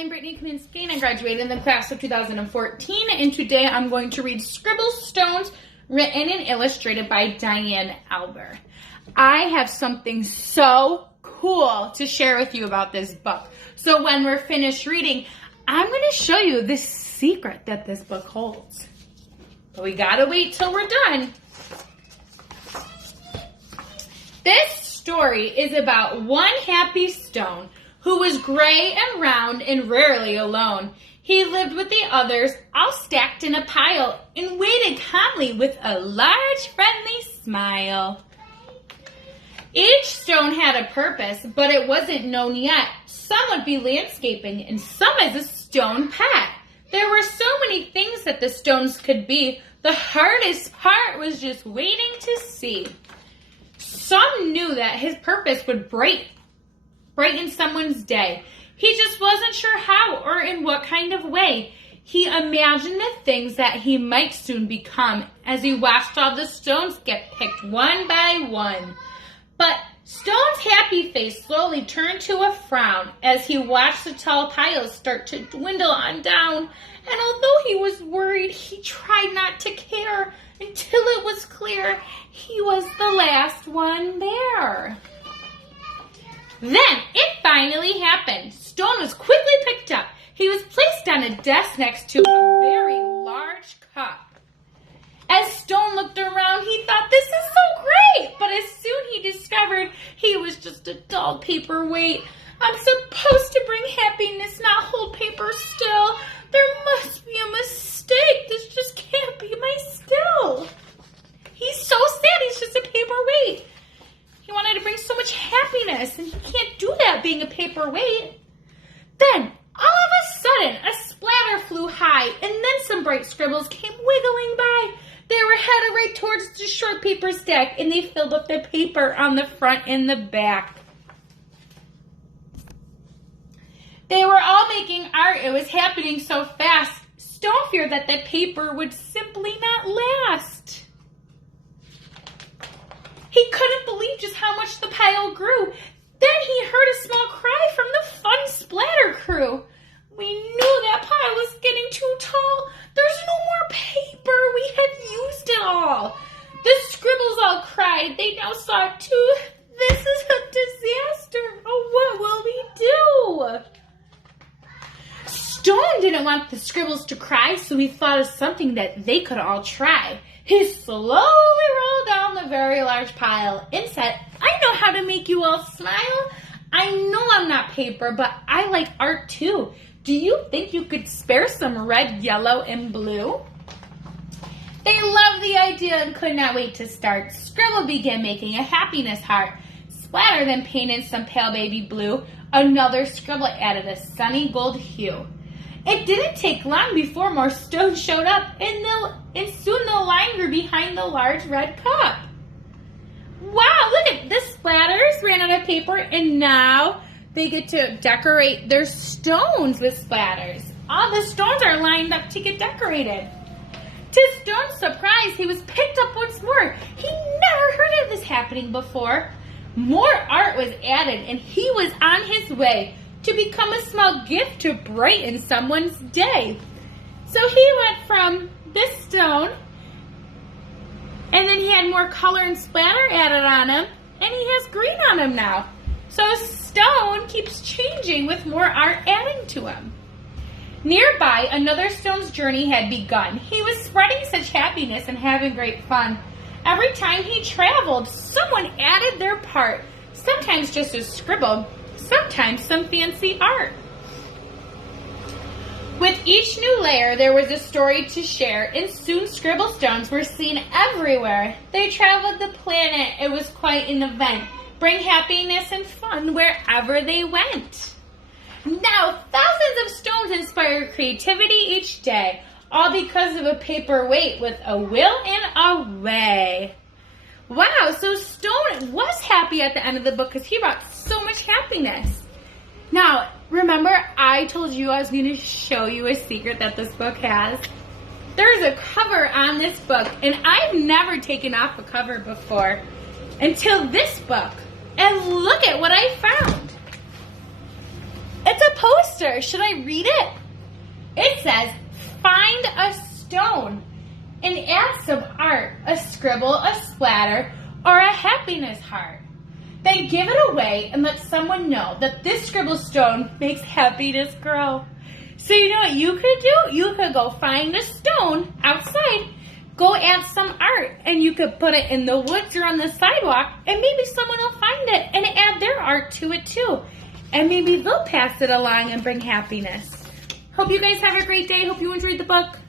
I'm Brittany Kaminsky, and I graduated in the class of 2014, and today I'm going to read Scribble Stones, written and illustrated by Diane Alber. I have something so cool to share with you about this book. So when we're finished reading, I'm going to show you the secret that this book holds. But we gotta wait till we're done. This story is about one happy stone who was gray and round and rarely alone. He lived with the others, all stacked in a pile, and waited calmly with a large, friendly smile. Each stone had a purpose, but it wasn't known yet. Some would be landscaping, and some as a stone pet. There were so many things that the stones could be. The hardest part was just waiting to see. Some knew that his purpose would brighten someone's day. He just wasn't sure how or in what kind of way. He imagined the things that he might soon become as he watched all the stones get picked one by one. But Stone's happy face slowly turned to a frown as he watched the tall piles start to dwindle on down. And although he was worried, he tried not to care until it was clear he was the last one there. Then it finally happened. Stone was quickly picked up. He was placed on a desk next to a very large cup. As Stone looked around, he thought, "This is so great!" But as soon he discovered he was just a dull paperweight. "I'm supposed to bring happiness, not hold paper still. There must be a mistake. This just can't be my still." He's so sad he's just a paperweight. He wanted to bring so much happiness, and he can't do that being a paperweight. Then, all of a sudden, a splatter flew high, and then some bright scribbles came wiggling by. They were headed right towards the short paper stack, and they filled up the paper on the front and the back. They were all making art. It was happening so fast. Stone feared that the paper would simply not last. He couldn't believe just how much the pile grew. Then he heard a small cry from the fun splatter crew. "We knew that pile was getting too tall. There's no more paper. We have used it all." The scribbles all cried. They now saw it too. "This is a disaster. Oh, what will we do?" Stone didn't want the scribbles to cry, so he thought of something that they could all try. He slowly rolled down the very large pile and said, "I know how to make you all smile. I know I'm not paper, but I like art too. Do you think you could spare some red, yellow, and blue?" They loved the idea and could not wait to start. Scribble began making a happiness heart. Splatter then painted some pale baby blue. Another scribble added a sunny gold hue. It didn't take long before more stones showed up, and soon the line grew behind the large red cup. Wow, look at this! Splatters ran out of paper, and now they get to decorate their stones with splatters. All the stones are lined up to get decorated. To Stone's surprise, he was picked up once more. He never heard of this happening before. More art was added, and he was on his way to become a small gift to brighten someone's day. So he went from this stone, and then he had more color and splatter added on him, and he has green on him now. So Stone keeps changing with more art adding to him. Nearby, another stone's journey had begun. He was spreading such happiness and having great fun. Every time he traveled, someone added their part, sometimes just a scribble, sometimes some fancy art. With each new layer, there was a story to share, and soon scribble stones were seen everywhere. They traveled the planet. It was quite an event. Bring happiness and fun wherever they went. Now, thousands of stones inspire creativity each day, all because of a paperweight with a will and a way. Wow, so Stone was happy at the end of the book because he brought so much happiness. Now, remember I told you I was going to show you a secret that this book has? There's a cover on this book, and I've never taken off a cover before until this book. And look at what I found. It's a poster. Should I read it? It says, find a stone and add some art, a scribble, a splatter, or a happiness heart. Then give it away and let someone know that this scribble stone makes happiness grow. So you know what you could do? You could go find a stone outside, go add some art, and you could put it in the woods or on the sidewalk, and maybe someone will find it and add their art to it too. And maybe they'll pass it along and bring happiness. Hope you guys have a great day. Hope you enjoyed the book.